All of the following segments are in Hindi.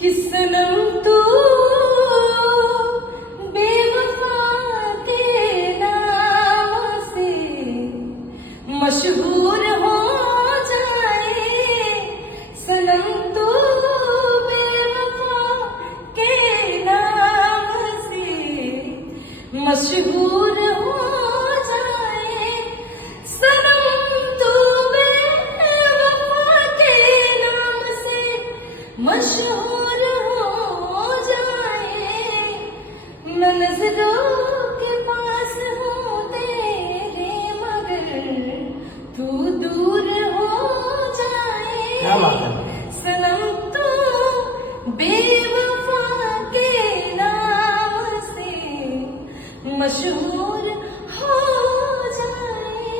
कि सनम तू बेवफा के नाम से मशहूर हो जाए। सनम तू बेवफा के नाम से मशहूर हो जाए। सनम तू बेवफा के नाम से मशहूर हो जाए। मैं नजरों के पास हूँ तेरे मगर तू दूर हो जाए। क्या बात है। सनम तू बेवफा के नाम से मशहूर हो जाए।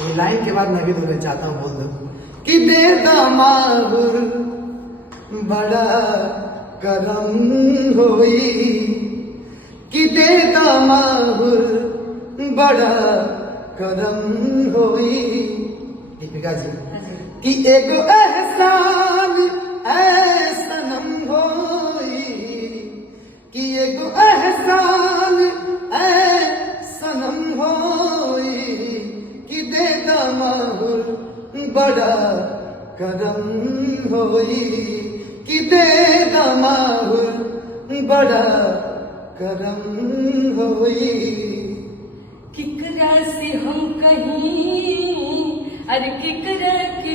ये लाइन के बाद मैं भी तुम्हें चाहता हूँ बोल दो कि देता माहुर बड़ा करम होई, कि देता माहुर बड़ा करम होई। दीपिका जी कि एगो एहसान सनम होई, कि एगो एहसान सनम होई, कि देता माहुर बड़ा करम होई, कि देता माहुर बड़ा करम होई। किकरा से हम कहीं अरे किकरा की